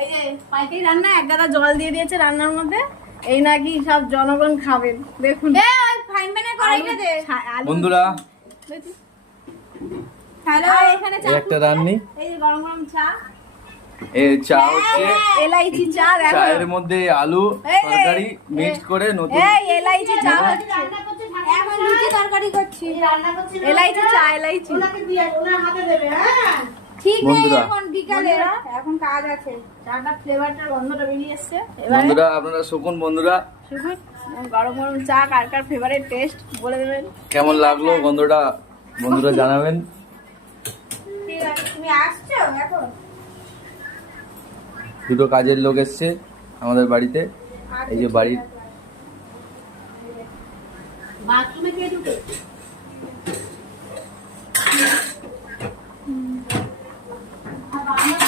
এই যে পাইকারি রান্না এক গাদা জল দিয়ে দিয়েছে রান্নার মধ্যে, এই নাকি সব জনগণ খাবেন। দেখুন বন্ধুরা, হ্যালো, এখানে চা একটা রান্নি, এই যে গরম গরম চা, এই চা হচ্ছে এলাইচি চা। দেখো চায়ের মধ্যে আলু তরকারি মিক্সড করে নতুন এই এলাইচি চা হচ্ছে, এখন লুচি তরকারি করছি, এলাইচি চা, এলাইচি ওনার হাতে দেবে। হ্যাঁ ঠিক নেই, এখন বিকালে এখন কাজ আছে। চাটা ফ্লেভারটার গন্ধটা বেরিয়ে আসছে। বন্ধুরা আপনারা শুকুন, বন্ধুরা শুকুন গরম গরম চা কার কার ফেভারিট টেস্ট বলে দেবেন, কেমন লাগলো গন্ধটা বন্ধুরা জানাবেন। ঠিক আছে, তুমি আসছো এখন? দুটো কাজের লোক এসছে আমাদের বাড়িতে, এই যে বাড়ির